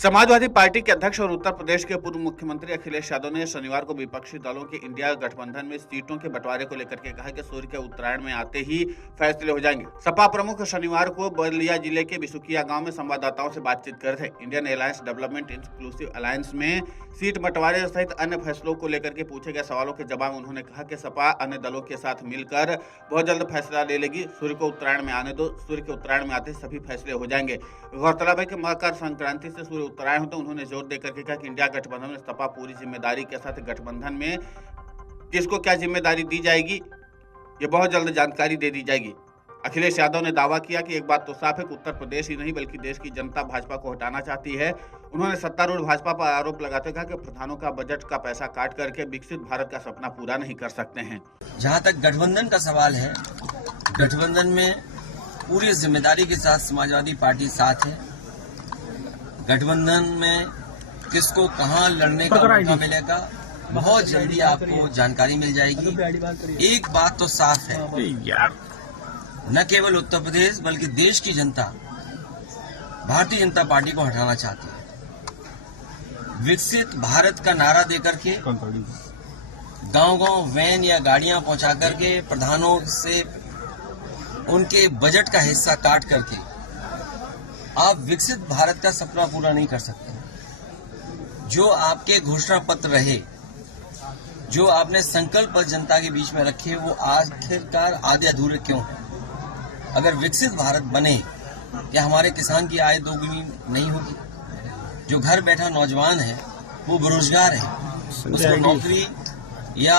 Samajwadi party के अध्यक्ष और उत्तर प्रदेश के पूर्व मुख्यमंत्री अखिलेश यादव ने शनिवार को विपक्षी दलों के इंडिया गठबंधन में सीटों के बंटवारे को लेकर के कहा कि सूर्य के उत्तरायण में आते ही फैसले हो जाएंगे। सपा प्रमुख शनिवार को बलिया जिले के बिसुकिया गांव में संवाददाताओं से बातचीत कर रहे थे। Indian alliance development inclusive alliance में सीट बंटवारे सहित अन्य फैसलों को लेकर के पूछे गए सवालों के जवाब में उन्होंने कहा कि सपा अन्य दलों के साथ मिलकर बहुत जल्द फैसला ले लेगी। सूर्य को उत्तरायण में आने दो, सूर्य के उत्तरायण में आते सभी फैसले हो जाएंगे। गौरतलब है कि मकर संक्रांति से सूर्य उत्तरायण होता, उन्होंने जोर देकर के कहा कि इंडिया गठबंधन में सपा पूरी जिम्मेदारी के साथ गठबंधन में किसको क्या जिम्मेदारी दी जाएगी ये बहुत जल्द जानकारी दे दी जाएगी। अखिलेश यादव ने दावा किया कि एक बात तो साफ है कि उत्तर प्रदेश ही नहीं बल्कि देश की जनता भाजपा को हटाना चाहती है। उन्होंने सत्तारूढ़ भाजपा पर आरोप लगाते कहा कि प्रधानों का बजट का पैसा काट करके विकसित भारत का सपना पूरा नहीं कर सकते हैं। जहां तक गठबंधन का सवाल है, गठबंधन में पूरी जिम्मेदारी के साथ समाजवादी पार्टी साथ है। गठबंधन में किसको कहां लड़ने का मौका मिलेगा बहुत जल्दी आपको जानकारी मिल जाएगी। एक बात तो साफ है, न केवल उत्तर प्रदेश बल्कि देश की जनता भारतीय जनता पार्टी को हटाना चाहती है। विकसित भारत का नारा देकर के गांव-गांव वैन या गाड़ियां पहुंचा करके प्रधानों से उनके बजट का हिस्सा काट करके आप विकसित भारत का सपना पूरा नहीं कर सकते। जो आपके घोषणा पत्र रहे, जो आपने संकल्प जनता के बीच में रखे, वो आखिरकार आधे अधूरे क्यों हैं? अगर विकसित भारत बने, क्या हमारे किसान की आय दोगुनी नहीं होगी? जो घर बैठा नौजवान है वो बेरोजगार है, उसको नौकरी या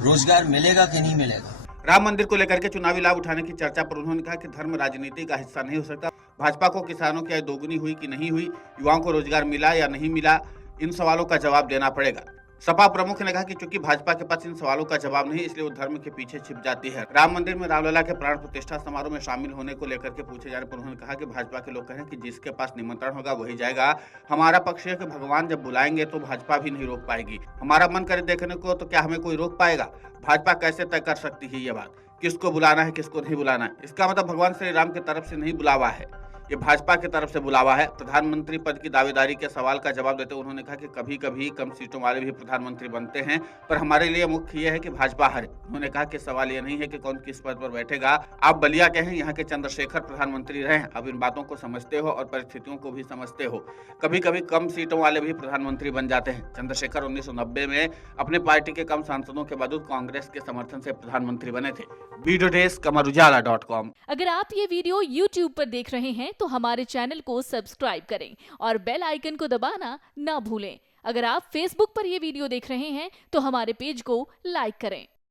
रोजगार मिलेगा कि नहीं मिलेगा? राम मंदिर को लेकर के चुनावी लाभ उठाने की चर्चा पर उन्होंने कहा कि धर्म राजनीति का हिस्सा नहीं हो सकता। भाजपा को किसानों की आय दोगुनी हुई कि नहीं हुई, युवाओं को रोजगार मिला या नहीं मिला, इन सवालों का जवाब देना पड़ेगा। सपा प्रमुख ने कहा कि चूंकि भाजपा के पास इन सवालों का जवाब नहीं, इसलिए वो धर्म के पीछे छिप जाती है। राम मंदिर में रामलला के प्राण प्रतिष्ठा समारोह में शामिल होने को लेकर के पूछे जाने पर उन्होंने कहा कि भाजपा के लोग कहें कि जिसके पास निमंत्रण होगा वही जाएगा। हमारा पक्ष है कि भगवान जब बुलाएंगे तो भाजपा भी नहीं रोक पाएगी। हमारा मन करे देखने को तो क्या हमें कोई रोक पाएगा? भाजपा कैसे तय कर सकती है ये बात, किसको बुलाना है किसको नहीं बुलाना है? इसका मतलब भगवान श्री राम की तरफ से नहीं बुलावा है, ये भाजपा की तरफ से बुलावा है। प्रधानमंत्री पद की दावेदारी के सवाल का जवाब देते हुए उन्होंने कहा कि कभी कभी कम सीटों वाले भी प्रधानमंत्री बनते हैं, पर हमारे लिए मुख्य ये है कि भाजपा हारे। उन्होंने कहा कि सवाल ये नहीं है कि कौन किस पद पर बैठेगा। आप बलिया के हैं, यहाँ के चंद्रशेखर प्रधानमंत्री रहे, अब इन बातों को समझते हो और परिस्थितियों को भी समझते हो। कभी कभी कम सीटों वाले भी प्रधानमंत्री बन जाते हैं। चंद्रशेखर 1990 में अपने पार्टी के कम सांसदों के बावजूद कांग्रेस के समर्थन से प्रधानमंत्री बने थे। वीडियो डेस्क कमरुजाला.com। अगर आप ये वीडियो YouTube पर देख रहे हैं तो हमारे चैनल को सब्सक्राइब करें और बेल आइकन को दबाना ना भूलें। अगर आप Facebook पर ये वीडियो देख रहे हैं तो हमारे पेज को लाइक करें।